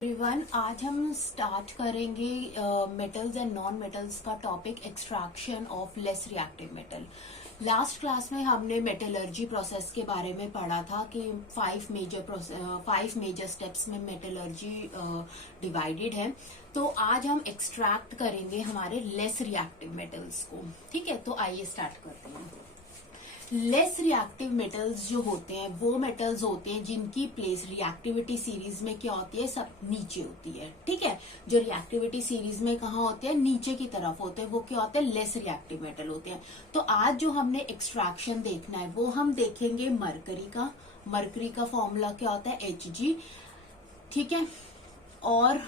Everyone, आज हम start करेंगे मेटल्स एंड नॉन मेटल्स का topic extraction of less reactive metal. Last class में हमने मेटलर्जी प्रोसेस के बारे में पढ़ा था कि फाइव मेजर स्टेप्स में मेटलर्जी डिवाइडेड है। तो आज हम एक्सट्रैक्ट करेंगे हमारे लेस रिएक्टिव मेटल्स को। ठीक है, तो आइए स्टार्ट करते हैं। लेस रिएक्टिव मेटल्स जो होते हैं वो मेटल्स होते हैं जिनकी प्लेस रिएक्टिविटी सीरीज में क्या होती है, सब नीचे होती है। ठीक है, जो रिएक्टिविटी सीरीज में कहाँ होते हैं, नीचे की तरफ होते हैं, वो क्या होते हैं, लेस रिएक्टिव मेटल होते हैं। तो आज जो हमने एक्सट्रैक्शन देखना है वो हम देखेंगे मरकरी का फॉर्मूला क्या होता है, Hg। ठीक है, और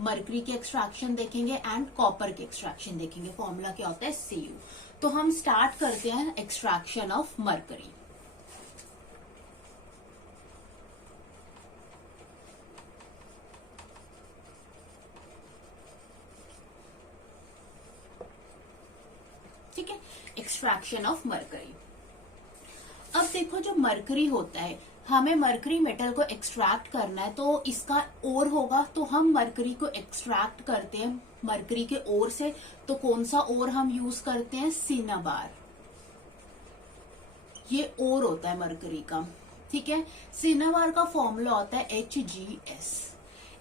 मरकरी के एक्सट्रैक्शन देखेंगे एंड कॉपर के एक्सट्रैक्शन देखेंगे। फॉर्मूला क्या होता है, Cu। तो हम स्टार्ट करते हैं एक्सट्रैक्शन ऑफ मरकरी। ठीक है, एक्सट्रैक्शन ऑफ मरकरी। अब देखो, जो मरकरी होता है, हमें मरकरी मेटल को एक्सट्रैक्ट करना है तो इसका ओर होगा, तो हम मरकरी को एक्सट्रैक्ट करते हैं मरकरी के ओर से। तो कौन सा ओर हम यूज करते हैं, सिनाबार। ये ओर होता है मरकरी का। ठीक है, सिनाबार का फॉर्मूला होता है HgS।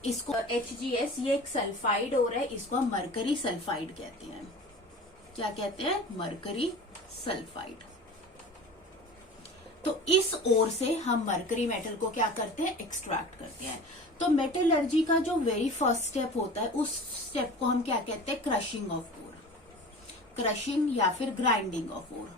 इसको HgS, ये एक सल्फाइड ओर है, इसको हम मरकरी सल्फाइड कहते हैं। क्या कहते हैं, मरकरी सल्फाइड। तो इस ओर से हम मरकरी मेटल को क्या करते हैं, एक्सट्रैक्ट करते हैं। तो मेटलर्जी का जो वेरी फर्स्ट स्टेप होता है, उस स्टेप को हम क्या कहते हैं, क्रशिंग ऑफ ओर, क्रशिंग या फिर ग्राइंडिंग ऑफ ओर।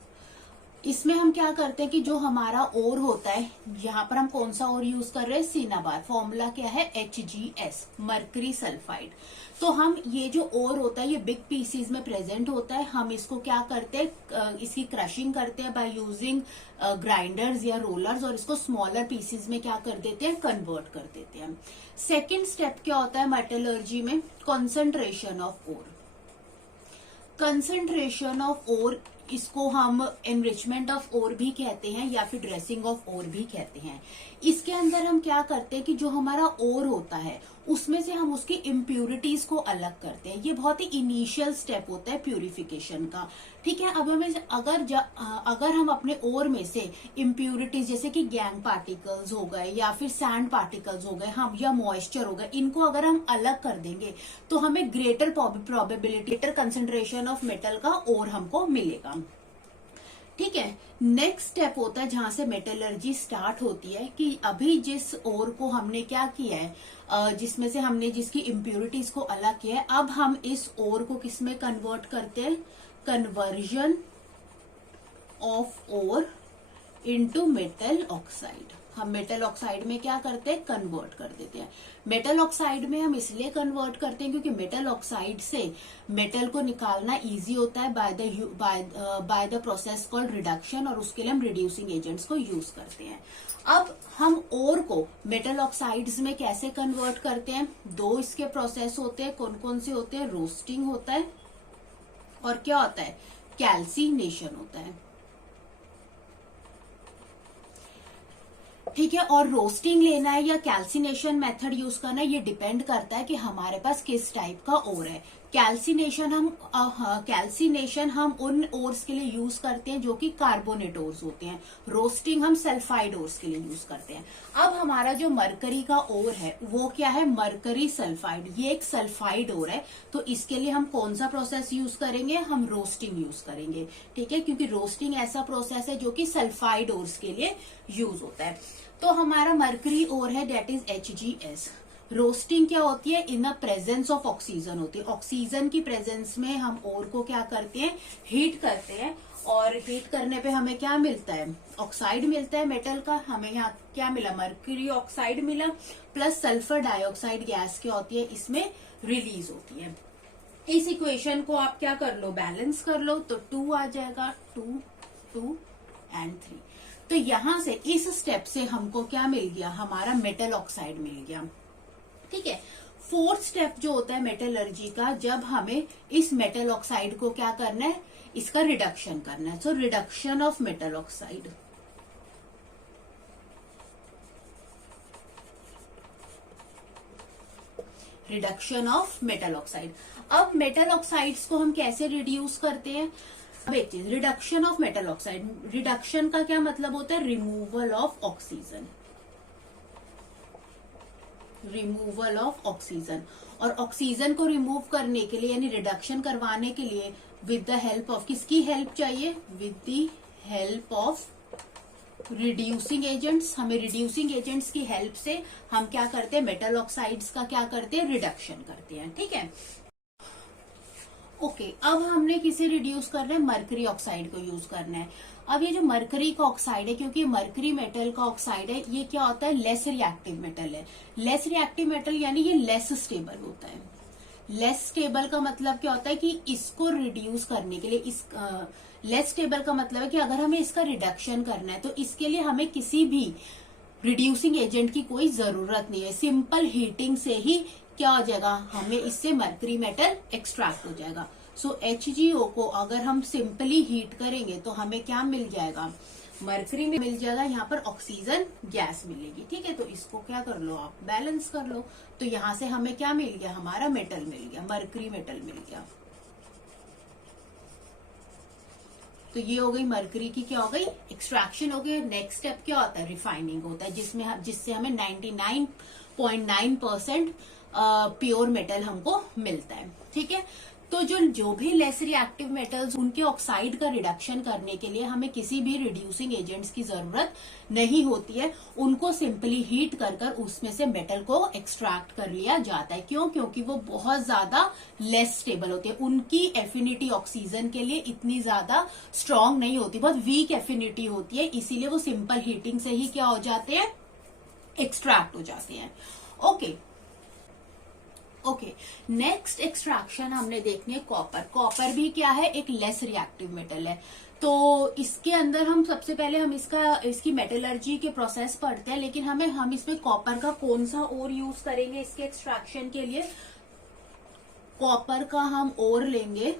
इसमें हम क्या करते हैं कि जो हमारा ओर होता है, यहाँ पर हम कौन सा ओर यूज कर रहे हैं, सिनाबार। फॉर्मूला क्या है, HgS, मरकरी सल्फाइड। तो हम ये जो ओर होता है ये बिग पीसीज में प्रेजेंट होता है। हम इसको क्या करते हैं, इसकी क्रशिंग करते हैं बाय यूजिंग ग्राइंडर्स या रोलर्स, और इसको स्मॉलर पीसीज में क्या कर देते हैं, कन्वर्ट कर देते हैं। सेकेंड स्टेप क्या होता है मेटलर्जी में, concentration of ore. Concentration of ore, इसको हम एनरिचमेंट ऑफ ओर भी कहते हैं या फिर ड्रेसिंग ऑफ ओर भी कहते हैं। इसके अंदर हम क्या करते हैं कि जो हमारा ओर होता है उसमें से हम उसकी इम्प्यूरिटीज को अलग करते हैं। ये बहुत ही इनिशियल स्टेप होता है प्यूरिफिकेशन का। ठीक है, अब हमें अगर हम अपने ओर में से इम्प्यूरिटीज जैसे कि गैंग पार्टिकल्स हो गए या फिर सैंड पार्टिकल्स हो गए, हम या मॉइस्चर हो गए, इनको अगर हम अलग कर देंगे तो हमें greater probability, greater concentration of metal का ओर हमको मिलेगा। ठीक है, नेक्स्ट स्टेप होता है जहां से मेटलर्जी स्टार्ट होती है कि अभी जिस ओर को हमने क्या किया है, जिसमें से हमने जिसकी इम्प्यूरिटीज को अलग किया है, अब हम इस ओर को किस में कन्वर्ट करते हैं, conversion of ore into metal oxide. हम मेटल ऑक्साइड में क्या करते हैं, कन्वर्ट कर देते हैं। मेटल ऑक्साइड में हम इसलिए कन्वर्ट करते हैं क्योंकि मेटल ऑक्साइड से मेटल को निकालना इजी होता है by the process called reduction, और उसके लिए हम रिड्यूसिंग एजेंट्स को यूज करते हैं। अब हम ओर को मेटल ऑक्साइड्स में कैसे कन्वर्ट करते हैं, दो इसके प्रोसेस होते हैं। कौन कौन से होते हैं, रोस्टिंग होता है और क्या होता है, कैल्सिनेशन होता है। ठीक है, और रोस्टिंग लेना है या कैल्सिनेशन मेथड यूज करना है, ये डिपेंड करता है कि हमारे पास किस टाइप का ओर है। कैल्सिनेशन हम उन ओर्स के लिए यूज करते हैं जो कि कार्बोनेट ओर्स होते हैं। रोस्टिंग हम सल्फाइड ओर्स के लिए यूज करते हैं। अब हमारा जो मरकरी का ओर है वो क्या है, मरकरी सल्फाइड। ये एक सल्फाइड ओर है, तो इसके लिए हम कौन सा प्रोसेस यूज करेंगे, हम रोस्टिंग यूज करेंगे। ठीक है, क्योंकि रोस्टिंग ऐसा प्रोसेस है जो कि सल्फाइड ओर्स के लिए यूज होता है। तो हमारा मरकरी ओर है, डेट इज HgS। रोस्टिंग क्या होती है, in the presence of oxygen होती है। ऑक्सीजन की प्रेजेंस में हम ओर को क्या करते हैं, हीट करते हैं, और हीट करने पे हमें क्या मिलता है, ऑक्साइड मिलता है मेटल का। हमें यहाँ क्या मिला, मरकरी ऑक्साइड मिला, प्लस सल्फर डाइऑक्साइड गैस क्या होती है, इसमें रिलीज होती है। इस इक्वेशन को आप क्या कर लो, बैलेंस कर लो, तो 2 आ जाएगा, 2, 2 एंड 3। तो यहां से इस स्टेप से हमको क्या मिल गया, हमारा मेटल ऑक्साइड मिल गया। ठीक है, फोर्थ स्टेप जो होता है मेटलर्जी का, जब हमें इस मेटल ऑक्साइड को क्या करना है, इसका रिडक्शन करना है। So reduction of metal oxide. Reduction of metal oxide. अब मेटल ऑक्साइड्स को हम कैसे रिड्यूस करते हैं? अब एक चीज, reduction of metal oxide, reduction का क्या मतलब होता है? Removal of oxygen, removal of oxygen. और ऑक्सीजन को रिमूव करने के लिए यानी रिडक्शन करवाने के लिए विद द हेल्प ऑफ, किसकी हेल्प चाहिए? With the help of reducing agents. हमें रिड्यूसिंग एजेंट्स की हेल्प से हम क्या करते हैं? मेटल ऑक्साइड्स का क्या करते हैं? रिडक्शन करते हैं। ठीक है, ओके। अब हमने किसे रिड्यूस करना है? मरकरी ऑक्साइड को यूज करना है। अब ये जो मरकरी का ऑक्साइड है, क्योंकि मरकरी मेटल का ऑक्साइड है, ये क्या होता है? लेस रिएक्टिव मेटल है। लेस रिएक्टिव मेटल यानी ये लेस स्टेबल होता है। लेस स्टेबल का मतलब क्या होता है कि इसको रिड्यूस करने के लिए, इस लेस स्टेबल का मतलब है कि अगर हमें इसका रिडक्शन करना है तो इसके लिए हमें किसी भी रिड्यूसिंग एजेंट की कोई जरूरत नहीं है। सिंपल हीटिंग से ही क्या हो जाएगा? हमें इससे मरकरी मेटल एक्सट्रैक्ट हो जाएगा। सो HgO को अगर हम सिंपली हीट करेंगे तो हमें क्या मिल जाएगा? मरकरी में मिल जाएगा, यहाँ पर ऑक्सीजन गैस मिलेगी। ठीक है, तो इसको क्या कर लो आप? बैलेंस कर लो। तो यहां से हमें क्या मिल गया? हमारा मेटल मिल गया, मरकरी मेटल मिल गया। तो ये हो गई मरकरी की, क्या हो गई? एक्सट्रैक्शन हो गई। नेक्स्ट स्टेप क्या होता है? रिफाइनिंग होता है, जिससे हमें 99.9% प्योर मेटल हमको मिलता है। ठीक है, तो जो भी लेस रिएक्टिव मेटल्स, उनके ऑक्साइड का रिडक्शन करने के लिए हमें किसी भी रिड्यूसिंग एजेंट्स की जरूरत नहीं होती है। उनको सिंपली हीट कर उसमें से मेटल को एक्सट्रैक्ट कर लिया जाता है। क्यों? क्योंकि वो बहुत ज्यादा लेस स्टेबल होते हैं। उनकी एफिनिटी ऑक्सीजन के लिए इतनी ज्यादा स्ट्रांग नहीं होती, बहुत वीक एफिनिटी होती है। इसीलिए वो सिंपल हीटिंग से ही क्या हो जाते हैं? एक्सट्रैक्ट हो जाते हैं। ओके, नेक्स्ट एक्सट्रैक्शन हमने देखनी है कॉपर। कॉपर भी क्या है? एक लेस रिएक्टिव मेटल है। तो इसके अंदर हम सबसे पहले हम इसकी मेटलर्जी के प्रोसेस पढ़ते हैं, लेकिन हम इसमें कॉपर का कौन सा ओर यूज करेंगे इसके एक्सट्रैक्शन के लिए? कॉपर का हम ओर लेंगे,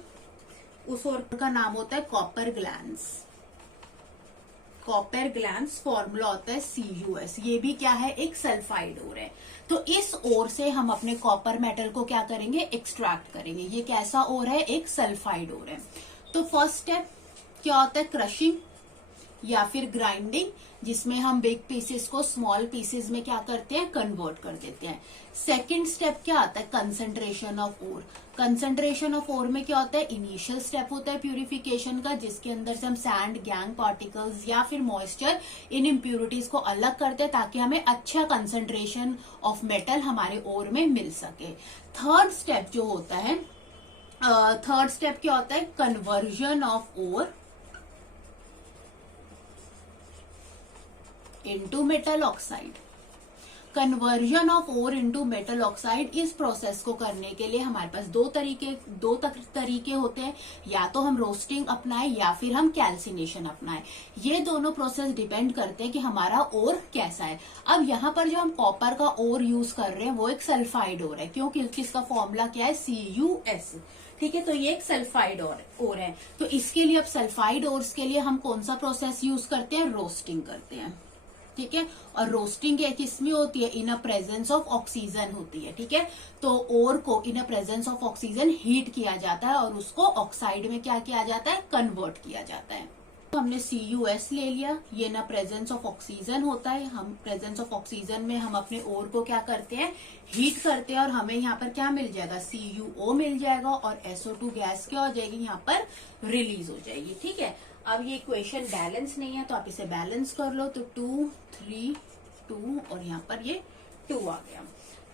उस ओर का नाम होता है copper glance. Copper glance formula होता है CuS। ये भी क्या है? एक सल्फाइड ओर है। तो इस ओर से हम अपने कॉपर मेटल को क्या करेंगे? एक्सट्रैक्ट करेंगे। ये कैसा ओर है? एक सल्फाइड ओर है। तो फर्स्ट स्टेप क्या होता है? क्रशिंग या फिर ग्राइंडिंग, जिसमें हम बिग पीसेस को स्मॉल पीसेस में क्या करते हैं? कन्वर्ट कर देते हैं। सेकेंड स्टेप क्या आता है? Concentration of ore. Concentration of ore में क्या होता है? इनिशियल स्टेप होता है प्यूरिफिकेशन का, जिसके अंदर से हम सैंड, गैंग पार्टिकल्स या फिर मॉइस्चर, इन इम्प्यूरिटीज को अलग करते हैं ताकि हमें अच्छा कंसंट्रेशन ऑफ मेटल हमारे ओर में मिल सके। थर्ड स्टेप जो होता है, थर्ड स्टेप क्या होता है? Conversion of ore into metal oxide. Conversion of ore into metal oxide, इस प्रोसेस को करने के लिए हमारे पास दो तरीके होते हैं। या तो हम रोस्टिंग अपनाएं या फिर हम कैल्सिनेशन अपनाएं। ये दोनों प्रोसेस डिपेंड करते हैं कि हमारा ओर कैसा है। अब यहाँ पर जो हम कॉपर का ओर यूज कर रहे हैं वो एक सल्फाइड ओर है, क्योंकि इसका फॉर्मूला क्या है? CuS। ठीक है, तो ये एक सल्फाइड ओर है। तो इसके लिए अब सल्फाइड ओर्स के लिए हम कौन सा प्रोसेस यूज करते हैं? रोस्टिंग करते हैं। ठीक है, और रोस्टिंग किसमें होती है? In a presence of oxygen होती है। ठीक है, तो ओर को in a presence of oxygen heat किया जाता है और उसको ऑक्साइड में क्या किया जाता है? कन्वर्ट किया जाता है। तो हमने CuS ले लिया, ये ना प्रेजेंस ऑफ ऑक्सीजन होता है। हम प्रेजेंस ऑफ ऑक्सीजन में हम अपने ओर को क्या करते हैं? हीट करते हैं, और हमें यहाँ पर क्या मिल जाएगा? CuO मिल जाएगा, और SO2 गैस क्या हो जाएगी? यहाँ पर रिलीज हो जाएगी। ठीक है, अब ये इक्वेशन बैलेंस नहीं है तो आप इसे बैलेंस कर लो। तो 2, 3, 2 और यहाँ पर ये 2 आ गया।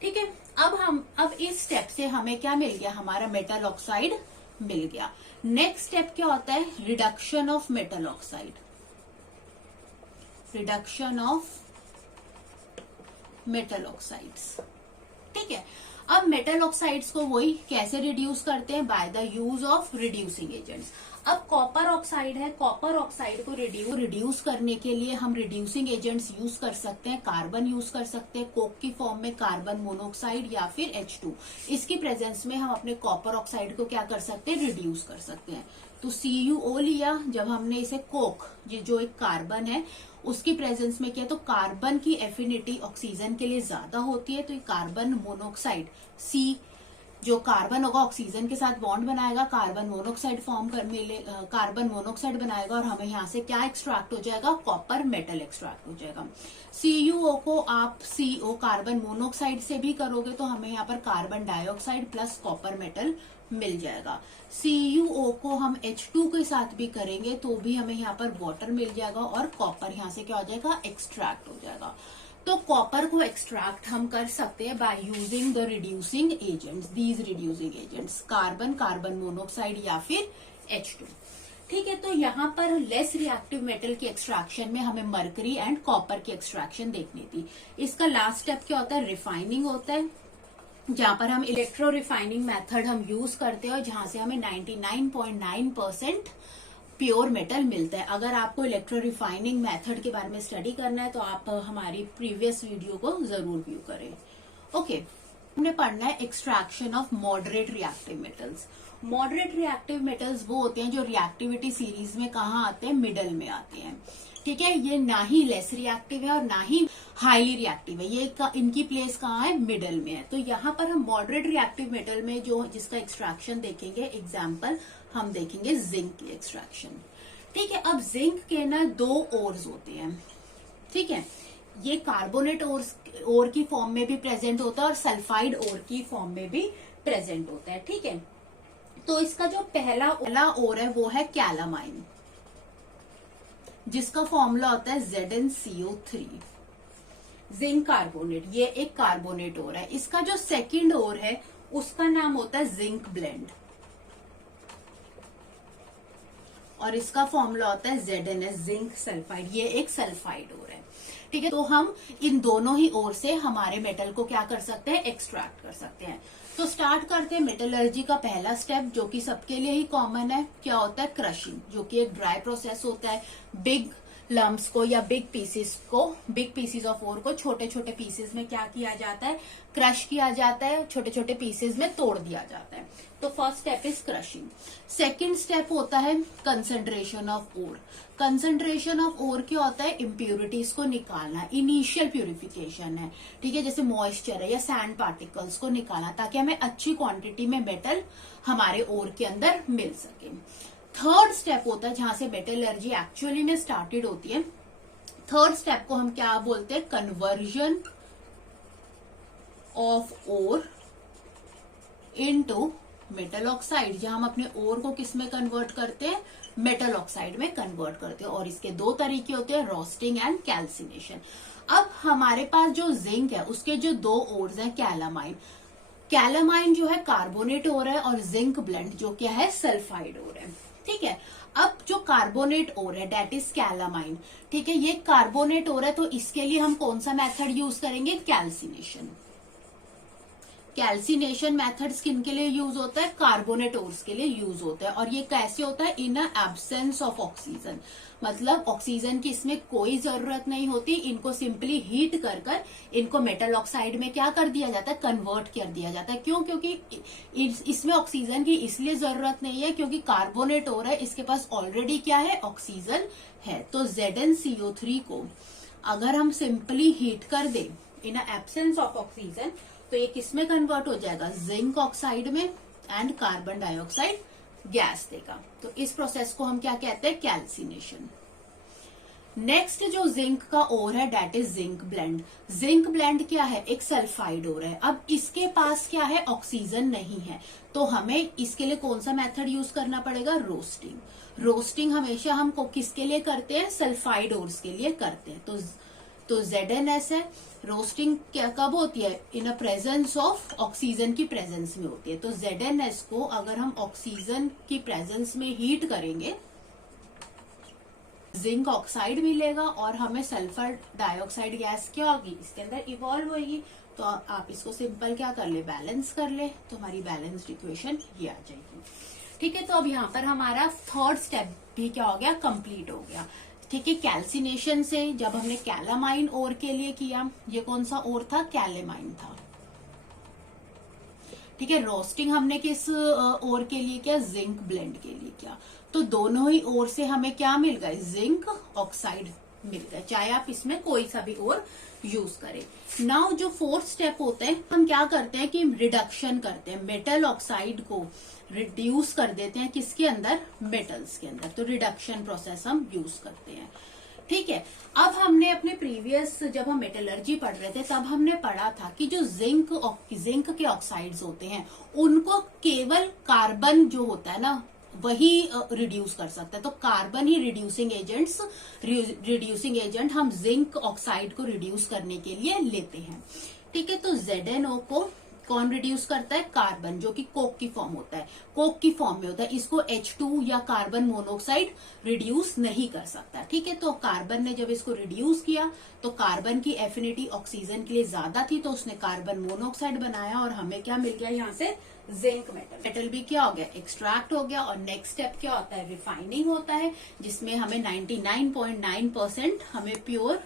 ठीक है, अब इस स्टेप से हमें क्या मिल गया? हमारा मेटल ऑक्साइड मिल गया। नेक्स्ट स्टेप क्या होता है? Reduction of metal oxide. Reduction of metal oxides. ठीक है, अब मेटल ऑक्साइड्स को वही कैसे रिड्यूस करते हैं? By the use of reducing agents. अब कॉपर ऑक्साइड है, कॉपर ऑक्साइड को रिड्यूस करने के लिए हम रिड्यूसिंग एजेंट्स यूज कर सकते हैं। कार्बन यूज कर सकते हैं कोक की फॉर्म में, कार्बन मोनोऑक्साइड या फिर H2। इसकी प्रेजेंस में हम अपने कॉपर ऑक्साइड को क्या कर सकते हैं? रिड्यूस कर सकते हैं। तो CuO लिया, जब हमने इसे कोक, जो एक कार्बन है, उसकी प्रेजेंस में क्या है, तो कार्बन की एफिनिटी ऑक्सीजन के लिए ज्यादा होती है, तो ये कार्बन मोनोऑक्साइड सी, जो कार्बन होगा ऑक्सीजन के साथ बॉन्ड बनाएगा, कार्बन मोनोऑक्साइड फॉर्म कर मिले, कार्बन मोनोऑक्साइड बनाएगा और हमें यहाँ से क्या एक्सट्रैक्ट हो जाएगा, कॉपर मेटल एक्सट्रैक्ट हो जाएगा। CuO को आप CO कार्बन मोनोऑक्साइड से भी करोगे तो हमें यहाँ पर carbon dioxide plus copper metal मिल जाएगा। CuO को हम H2 के साथ भी करेंगे तो भी हमें यहाँ पर वाटर मिल जाएगा और कॉपर यहाँ से क्या हो जाएगा, एक्सट्रैक्ट हो जाएगा। तो कॉपर को एक्सट्रैक्ट हम कर सकते हैं by using the reducing agents, these reducing agents, carbon, carbon monoxide या फिर H2। ठीक है, तो यहाँ पर लेस रिएक्टिव मेटल की एक्सट्रैक्शन में हमें मरकरी एंड कॉपर की एक्सट्रैक्शन देखनी थी। इसका लास्ट स्टेप क्या होता है, रिफाइनिंग होता है, जहां पर हम इलेक्ट्रो रिफाइनिंग मेथड हम यूज करते हैं और जहां से हमें 99.9% प्योर मेटल मिलता है। अगर आपको इलेक्ट्रो रिफाइनिंग मेथड के बारे में स्टडी करना है तो आप हमारी प्रीवियस वीडियो को जरूर व्यू करें। ओके, हमने पढ़ना है extraction of moderate reactive metals. Moderate reactive metals वो होते हैं जो रिएक्टिविटी सीरीज में कहाँ आते हैं, मिडल में आते हैं। ठीक है, ये ना ही लेस रिएक्टिव है और ना ही हाईली रिएक्टिव है, ये इनकी प्लेस कहाँ है, मिडल में है। तो यहाँ पर हम मॉडरेट रिएक्टिव मेटल में जो जिसका एक्सट्रैक्शन देखेंगे, एग्जाम्पल हम देखेंगे जिंक की एक्सट्रैक्शन। ठीक है, अब जिंक के ना 2 ओर्स होते हैं। ठीक है, ये कार्बोनेट ओर की फॉर्म में भी प्रेजेंट होता है और सल्फाइड ओर की फॉर्म में भी प्रेजेंट होता है। ठीक है, तो इसका जो पहला ओर है वो है कैलामाइन, जिसका फॉर्मूला होता है ZnCO3, जिंक कार्बोनेट, ये एक कार्बोनेट ओर है। इसका जो सेकंड ओर है उसका नाम होता है जिंक ब्लेंड और इसका फॉर्मूला होता है ZnS, जिंक सल्फाइड, ये एक सल्फाइड ओर है। ठीक है, तो हम इन दोनों ही ओर से हमारे मेटल को क्या कर सकते हैं, एक्सट्रैक्ट कर सकते हैं। तो स्टार्ट करते हैं मेटलर्जी का पहला स्टेप जो कि सबके लिए ही कॉमन है। क्या होता है, क्रशिंग, जो कि एक ड्राई प्रोसेस होता है। बिग लम्प्स को या बिग पीसेस ऑफ ओर को छोटे छोटे पीसेस में क्या किया जाता है, क्रश किया जाता है, छोटे छोटे पीसेस में तोड़ दिया जाता है। तो first step is crushing. Second step होता है concentration of ore. Concentration of ore क्या होता है, इम्प्योरिटीज को निकालना, इनिशियल प्यूरिफिकेशन है। ठीक है, जैसे मॉइस्चर है या सैंड पार्टिकल्स को निकालना ताकि हमें अच्छी क्वांटिटी में मेटल हमारे ओर के अंदर मिल सके। थर्ड स्टेप होता है जहां से मेटलर्जी एक्चुअली में स्टार्टेड होती है। थर्ड स्टेप को हम क्या बोलते हैं, conversion of ore into metal oxide, जहां हम अपने ओर को किस में कन्वर्ट करते हैं, मेटल ऑक्साइड में कन्वर्ट करते हैं। और इसके 2 तरीके होते हैं, रोस्टिंग एंड कैल्सिनेशन। अब हमारे पास जो जिंक है उसके जो 2 ओर्स हैं, कैलामाइन जो है कार्बोनेट ओर है और जिंक ब्लेंड जो क्या है, सल्फाइड ओर है। ठीक है, अब जो कार्बोनेट ओर है डेट इज कैलामाइन। ठीक है, ये कार्बोनेट ओर है तो इसके लिए हम कौन सा मेथड यूज करेंगे, कैल्सिनेशन। कैल्सिनेशन मेथड किन के लिए यूज होता है, कार्बोनेट ओर्स के लिए यूज होता है। और ये कैसे होता है, इन एब्सेंस ऑफ ऑक्सीजन, मतलब ऑक्सीजन की इसमें कोई जरूरत नहीं होती, इनको सिंपली हीट कर कर इनको मेटल ऑक्साइड में क्या कर दिया जाता है, कन्वर्ट कर दिया जाता है। क्यों, क्योंकि इसमें ऑक्सीजन की इसलिए जरूरत नहीं है क्योंकि कार्बोनेट ओर है, इसके पास ऑलरेडी क्या है, ऑक्सीजन है। तो ZnCO3 को अगर हम सिंपली हीट कर दे इन एब्सेंस ऑफ ऑक्सीजन तो ये किस में कन्वर्ट हो जाएगा, जिंक ऑक्साइड में एंड कार्बन डाइऑक्साइड गैस देगा। तो इस प्रोसेस को हम क्या कहते हैं, कैल्सिनेशन। नेक्स्ट जो जिंक का ओर है that is zinc blende. Zinc blende क्या है, एक सल्फाइड ओर है। अब इसके पास क्या है, ऑक्सीजन नहीं है, तो हमें इसके लिए कौन सा मेथड यूज करना पड़ेगा, रोस्टिंग। रोस्टिंग हमेशा हम किसके लिए करते हैं, सल्फाइड ओर्स के लिए करते हैं। तो ZnS है। रोस्टिंग क्या कब होती है, in a presence of oxygen की प्रेजेंस में होती है। तो ZnS को अगर हम ऑक्सीजन की प्रेजेंस में हीट करेंगे जिंक ऑक्साइड मिलेगा और हमें सल्फर डाइऑक्साइड गैस क्या होगी, इसके अंदर इवॉल्व होगी। तो आप इसको सिंपल क्या कर ले, बैलेंस कर ले, तो हमारी बैलेंस्ड इक्वेशन ये आ जाएगी। ठीक है, तो अब यहाँ पर हमारा थर्ड स्टेप भी क्या हो गया, कंप्लीट हो गया। ठीक है, कैल्सिनेशन से जब हमने कैलामाइन ओर के लिए किया, ये कौन सा ओर था, कैलामाइन था। ठीक है, रोस्टिंग हमने किस ओर के लिए किया, जिंक ब्लेंड के लिए किया। तो दोनों ही ओर से हमें क्या मिल गए, जिंक ऑक्साइड मिल गए, चाहे आप इसमें कोई सा भी और यूज करें। नाउ जो फोर्थ स्टेप होता है, हम क्या करते हैं कि रिडक्शन करते हैं, मेटल ऑक्साइड को रिड्यूस कर देते हैं किसके अंदर, मेटल्स के अंदर। तो रिडक्शन प्रोसेस हम यूज करते हैं। ठीक है, अब हमने अपने प्रीवियस जब हम मेटलर्जी पढ़ रहे थे तब हमने पढ़ा था कि जो जिंक के ऑक्साइड्स होते हैं उनको केवल कार्बन जो होता है ना वही रिड्यूस कर सकता है। तो कार्बन ही रिड्यूसिंग एजेंट हम जिंक ऑक्साइड को रिड्यूस करने के लिए लेते हैं। ठीक है, तो ZnO को कौन रिड्यूस करता है, कार्बन, जो कि कोक की फॉर्म होता है, कोक की फॉर्म में होता है। इसको H2 या कार्बन मोनोऑक्साइड रिड्यूस नहीं कर सकता। ठीक है, तो कार्बन ने जब इसको रिड्यूस किया तो कार्बन की एफिनिटी ऑक्सीजन के लिए ज्यादा थी, तो उसने कार्बन मोनोऑक्साइड बनाया और हमें क्या मिल गया यहाँ से, जिंक मेटल। मेटल भी क्या हो गया, एक्सट्रैक्ट हो गया। और नेक्स्ट स्टेप क्या होता है, रिफाइनिंग होता है, जिसमें हमें 99.9% हमें प्योर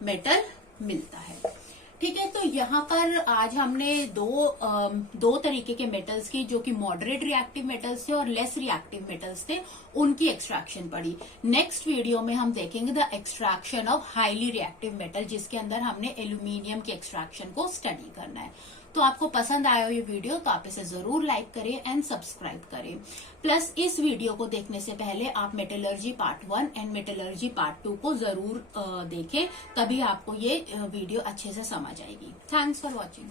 मेटल मिलता है। ठीक है, तो यहाँ पर आज हमने दो तरीके के मेटल्स की, जो कि मॉडरेट रिएक्टिव मेटल्स थे और लेस रिएक्टिव मेटल्स थे, उनकी एक्सट्रैक्शन पढ़ी। नेक्स्ट वीडियो में हम देखेंगे the extraction of highly reactive metal, जिसके अंदर हमने एल्यूमिनियम की एक्सट्रैक्शन को स्टडी करना है। तो आपको पसंद आया हो ये वीडियो तो आप इसे जरूर लाइक करें एंड सब्सक्राइब करें। प्लस इस वीडियो को देखने से पहले आप metallurgy part 1 and metallurgy part 2 को जरूर देखें, तभी आपको ये वीडियो अच्छे से समझ आएगी। Thanks for watching.